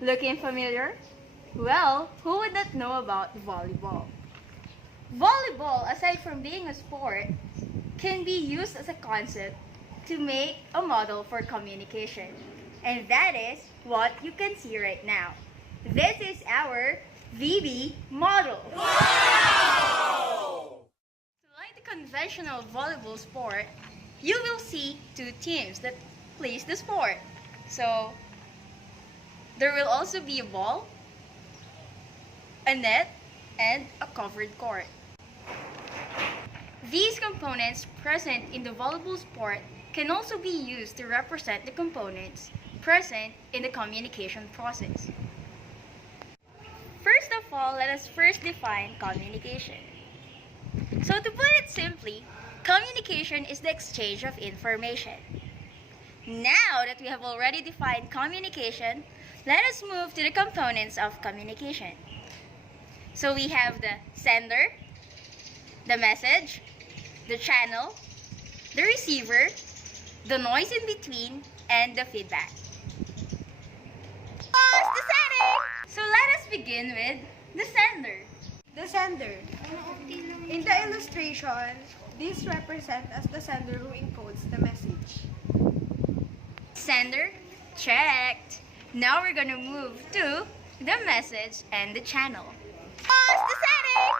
Looking familiar? Well, who would not know about volleyball? Volleyball, aside from being a sport, can be used as a concept to make a model for communication. And that is what you can see right now. This is our VB model. Wow! Like the conventional volleyball sport, you will see two teams that plays the sport. So, there will also be a ball, a net, and a covered court. These components present in the volleyball sport can also be used to represent the components present in the communication process. First of all, let us first define communication. So to put it simply, communication is the exchange of information. Now that we have already defined communication, let us move to the components of communication. So we have the sender, the message, the channel, the receiver, the noise in between, and the feedback. Pause the setting! So let us begin with the sender. The sender. In the illustration, this represents as the sender who encodes the message. Sender, checked. Now we're gonna move to the message and the channel. Pause the setting!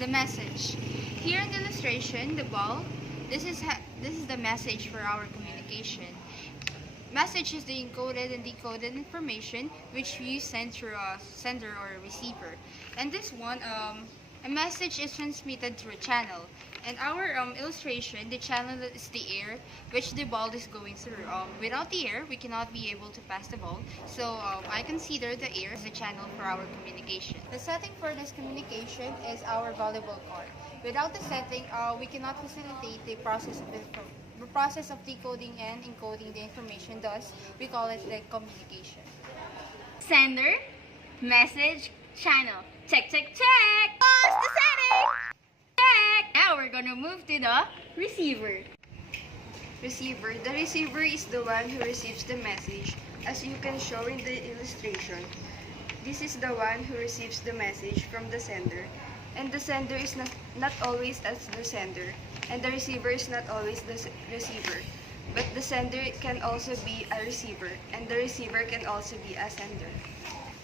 The message. Here in the illustration, the ball, this is the message for our communication. Message is the encoded and decoded information which we send through a sender or a receiver. And this one, a message is transmitted through a channel. And our illustration, the channel is the air which the ball is going through. Without the air, we cannot be able to pass the ball. So I consider the air as a channel for our communication. The setting for this communication is our volleyball court. Without the setting, we cannot facilitate the process of decoding and encoding the information. Thus, we call it the communication. Sender, message, channel. Check, check, check! Pause the setting! Check! Now we're gonna move to the receiver. Receiver. The receiver is the one who receives the message. As you can show in the illustration, this is the one who receives the message from the sender. And the sender is not always as the sender. And the receiver is not always the receiver. But the sender can also be a receiver. And the receiver can also be a sender.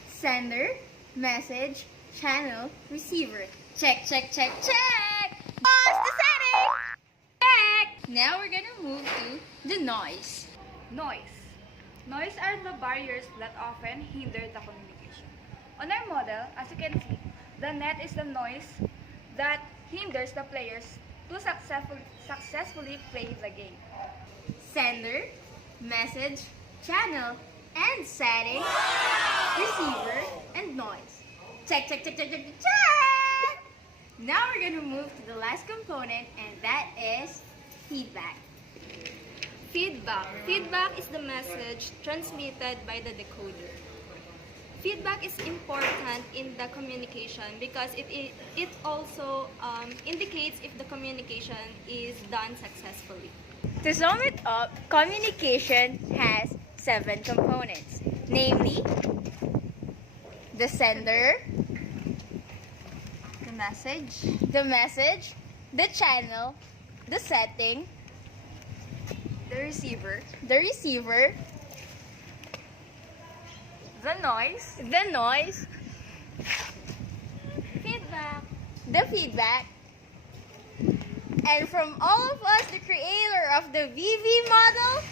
Sender, message, channel, receiver. Check, check, check, check! Pause the setting! Check! Now we're gonna move to the noise. Noise. Noise are the barriers that often hinder the communication. On our model, as you can see, the net is the noise that hinders the players to successfully play the game. Sender, message, channel, and setting, receiver, and noise. Check, check, check, check, check, check! Now we're gonna move to the last component, and that is feedback. Feedback. Feedback is the message transmitted by the decoder. Feedback is important in the communication because it also indicates if the communication is done successfully. To sum it up, communication has 7 components, namely the sender, the message, the channel, the setting, The receiver. the receiver, The noise. Feedback. the feedback. And from all of us, the creator of the VV model,